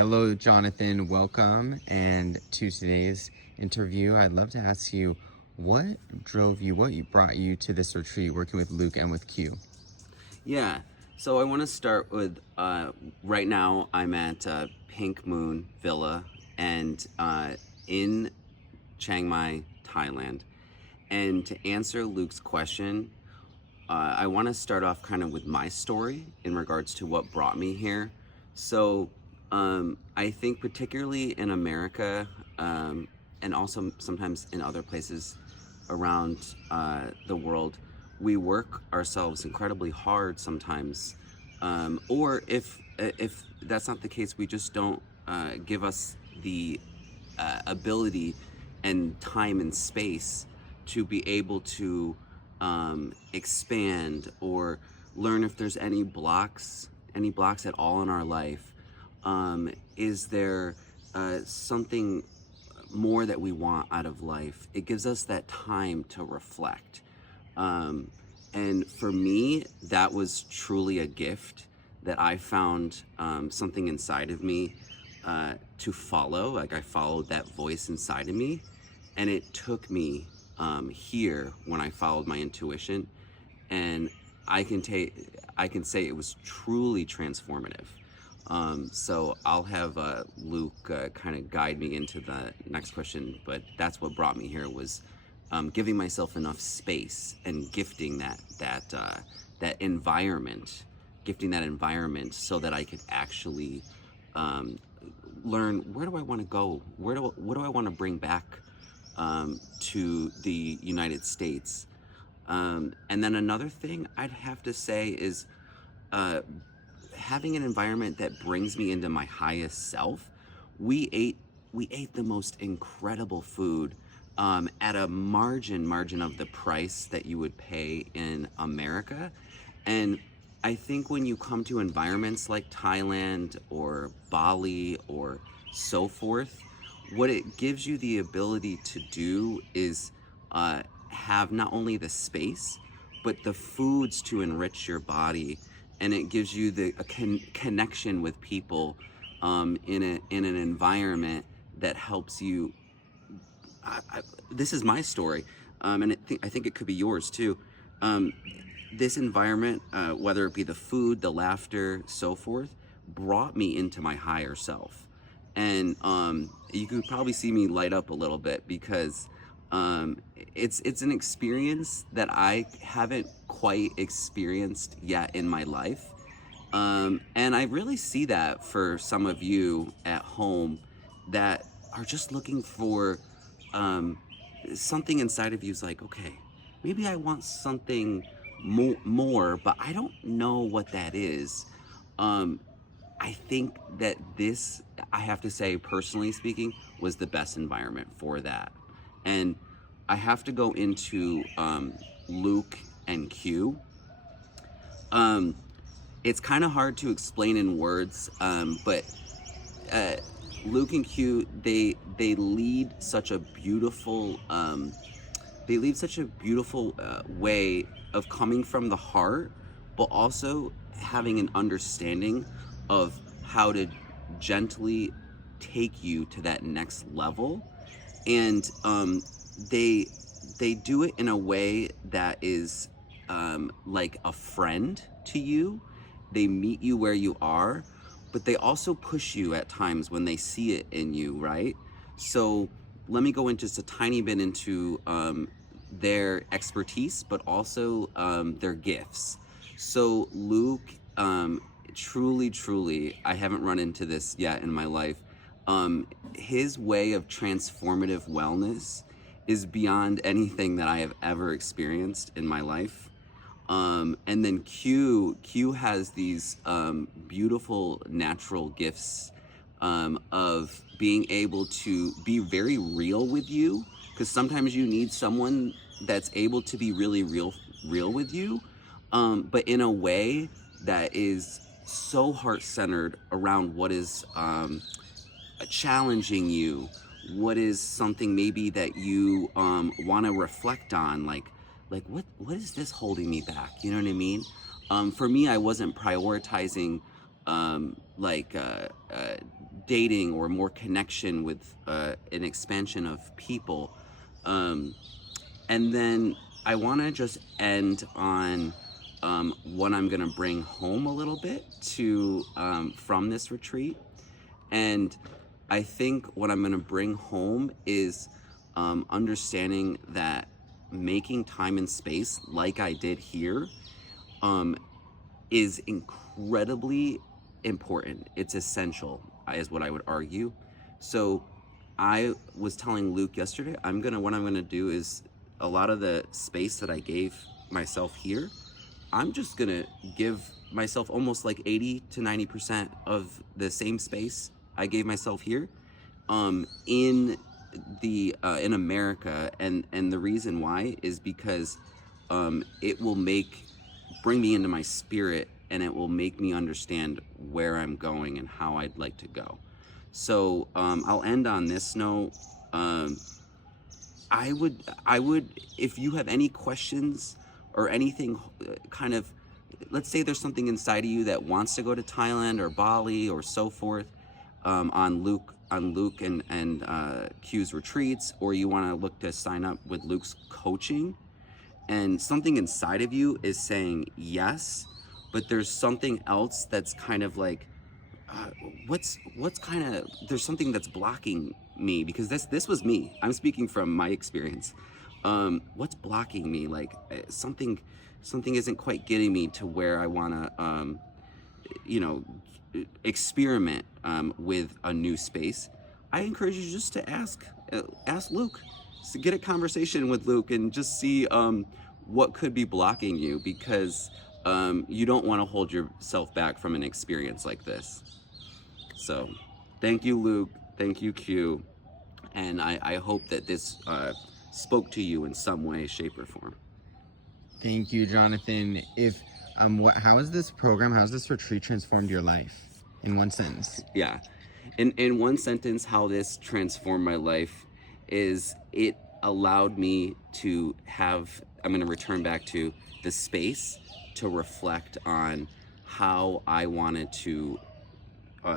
Hello, Jonathan. Welcome. And to today's interview, I'd love to ask you what brought you to this retreat working with Luke and with Q? Yeah, so I want to start with right now I'm at Pink Moon Villa and in Chiang Mai, Thailand. And to answer Luke's question, I want to start off kind of with my story in regards to what brought me here. So I think particularly in America and also sometimes in other places around the world, we work ourselves incredibly hard sometimes, or if that's not the case, we just don't give us the ability and time and space to be able to expand or learn if there's any blocks at all in our life. Is there something more that we want out of life? It gives us that time to reflect. And for me, that was truly a gift that I found something inside of me to follow. Like I followed that voice inside of me, and it took me here when I followed my intuition, and I can say it was truly transformative. So I'll have Luke kind of guide me into the next question, but that's what brought me here was giving myself enough space and gifting that environment, so that I could actually learn, where do I want to go? What do I want to bring back to the United States? And then another thing I'd have to say is having an environment that brings me into my highest self. We ate the most incredible food at a margin of the price that you would pay in America. And I think when you come to environments like Thailand or Bali or so forth, what it gives you the ability to do is have not only the space, but the foods to enrich your body. And it gives you a connection with people in an environment that helps you. This is my story, and I think it could be yours too. This environment, whether it be the food, the laughter, so forth, brought me into my higher self. And you could probably see me light up a little bit because it's an experience that I haven't quite experienced yet in my life. And I really see that for some of you at home that are just looking for something inside of you is like, okay, maybe I want something more, but I don't know what that is. I think that this, I have to say, personally speaking, was the best environment for that. And I have to go into Luke and Q. It's kind of hard to explain in words, but Luke and Q, they lead such a beautiful way of coming from the heart, but also having an understanding of how to gently take you to that next level. And they do it in a way that is like a friend to you. They meet you where you are, but they also push you at times when they see it in you, right? So let me go in just a tiny bit into their expertise, but also their gifts. So Luke, truly, I haven't run into this yet in my life. His way of transformative wellness is beyond anything that I have ever experienced in my life. And then Q has these beautiful natural gifts of being able to be very real with you, because sometimes you need someone that's able to be really real with you, but in a way that is so heart-centered around what is challenging you, what is something maybe that you want to reflect on, like what is this holding me back? You know what I mean? For me, I wasn't prioritizing dating or more connection with an expansion of people. And then I want to just end on what I'm going to bring home a little bit to from this retreat. And I think what I'm going to bring home is understanding that making time and space like I did here is incredibly important. It's essential, is what I would argue. So I was telling Luke yesterday, what I'm gonna do is a lot of the space that I gave myself here, I'm just gonna give myself almost like 80 to 90% of the same space I gave myself here in America, and the reason why is because it will bring me into my spirit, and it will make me understand where I'm going and how I'd like to go. So I'll end on this note. I would, if you have any questions or anything kind of, let's say there's something inside of you that wants to go to Thailand or Bali or so forth, on Luke and Q's retreats, or you want to look to sign up with Luke's coaching, and something inside of you is saying yes, but there's something else that's kind of like, there's something that's blocking me, because this was me. I'm speaking from my experience. What's blocking me? Like something isn't quite getting me to where I want to, experiment with a new space. I encourage you just to ask Luke, to get a conversation with Luke and just see what could be blocking you, because you don't want to hold yourself back from an experience like this. So thank you, Luke. Thank you, Q. And I hope that this spoke to you in some way, shape, or form. Thank you, Jonathan. If how has this retreat transformed your life in one sentence? Yeah. In one sentence, how this transformed my life is it allowed me to have, I'm going to return back to the space to reflect on how I wanted to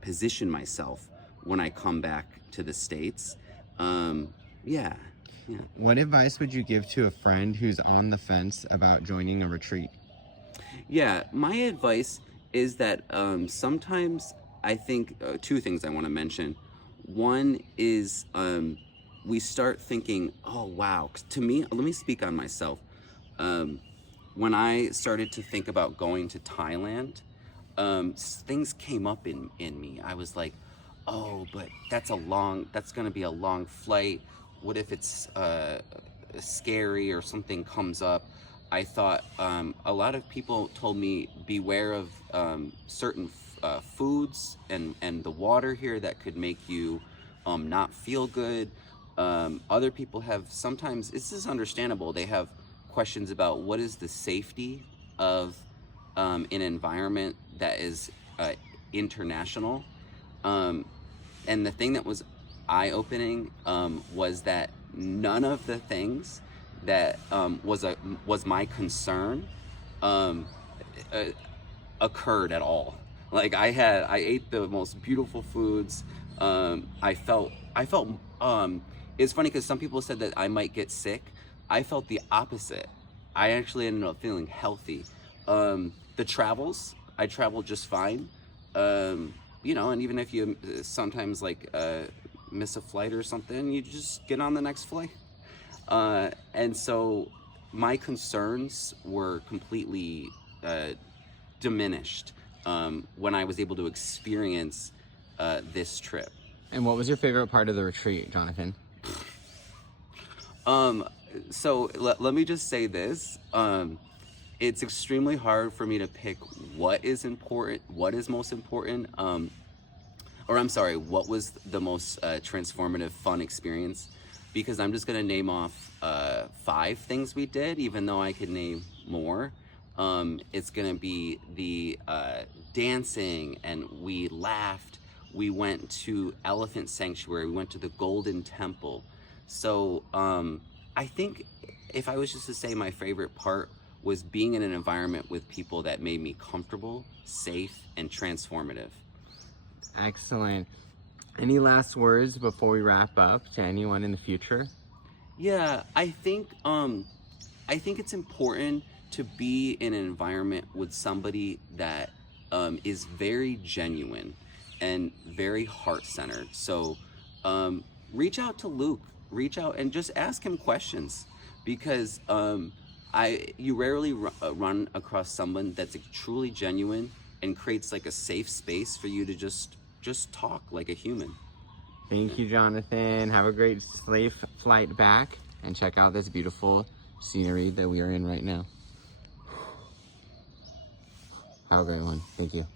position myself when I come back to the States. Yeah. What advice would you give to a friend who's on the fence about joining a retreat? Yeah, my advice is that sometimes I think two things I want to mention. One is we start thinking, oh, wow. To me, let me speak on myself. When I started to think about going to Thailand, things came up in me. I was like, oh, but that's going to be a long flight. What if it's scary or something comes up? I thought a lot of people told me beware of certain foods and the water here that could make you not feel good. Other people have, sometimes, this is understandable, they have questions about what is the safety of an environment that is international. And the thing that was eye-opening was that none of the things that was my concern occurred at all. Like I ate the most beautiful foods. I felt it's funny because some people said that I might get sick. I felt the opposite. I actually ended up feeling healthy. The travels, I traveled just fine. And even if you sometimes miss a flight or something, you just get on the next flight. And so my concerns were completely diminished when I was able to experience this trip. And what was your favorite part of the retreat, Jonathan? So let me just say this. It's extremely hard for me to pick what is most important. What was the most transformative, fun experience? Because I'm just gonna name off 5 things we did, even though I could name more. It's gonna be the dancing, and we laughed. We went to Elephant Sanctuary. We went to the Golden Temple. So I think if I was just to say my favorite part was being in an environment with people that made me comfortable, safe, and transformative. Excellent. Any last words before we wrap up to anyone in the future? Yeah, I think it's important to be in an environment with somebody that is very genuine and very heart-centered. So reach out to Luke, reach out and just ask him questions, because you rarely run across someone that's truly genuine and creates like a safe space for you to just talk like a human. Thank you, Jonathan. Have a great safe flight back, and check out this beautiful scenery that we are in right now. Have a great one. Thank you.